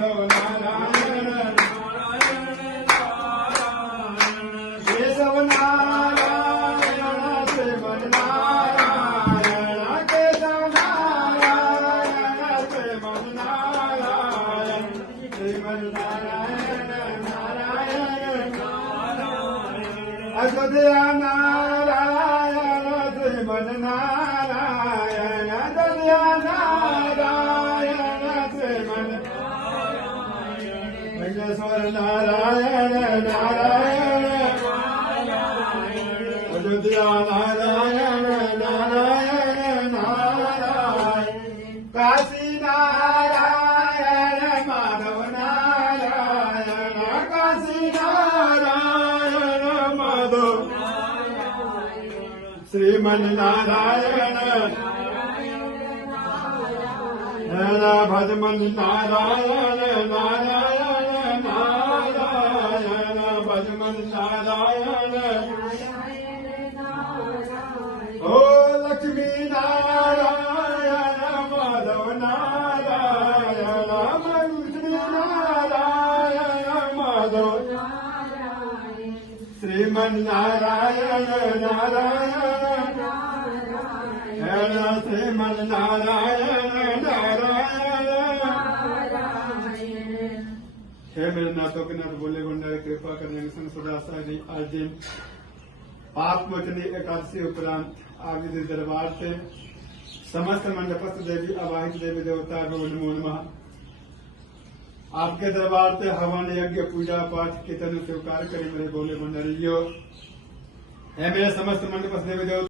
माधव नारायण केशव नारायण श्रीमन नारायण केशव नारायण श्रीमन नारायण श्रीमन नारायण नारायण अयोध्या नारायण श्रीमन नारायण अयोध्या नारायण श्रीमन वेंकटेश्वर नारायण नारायण अयोध्या नारायण नारायण नारायण काशी नारायण माधव नारायण काशी नारायण माधव श्रीमन नारायण भजमन नारायण नारायण नारायण भजमन नारायण ओ लक्ष्मी नारायण माधव नारायण लक्ष्मी नारायण माधव श्रीमन नारायण नारायण श्रीमन नारायण नारायण हे मेरे नाथों के नाथ बोले भंडारे कृपा करने में सदा आज दिन पापमोचनी एकादशी उपरांत आविद दरबार से समस्त मंडपस्थ देवी अवाहित देवी देवता नमो नमः। आपके दरबार से हवन यज्ञ पूजा पाठ कीर्तन स्वीकार करें मेरे बोले भंडारियों है मेरे समस्त मंडपस्थ देवी देवता।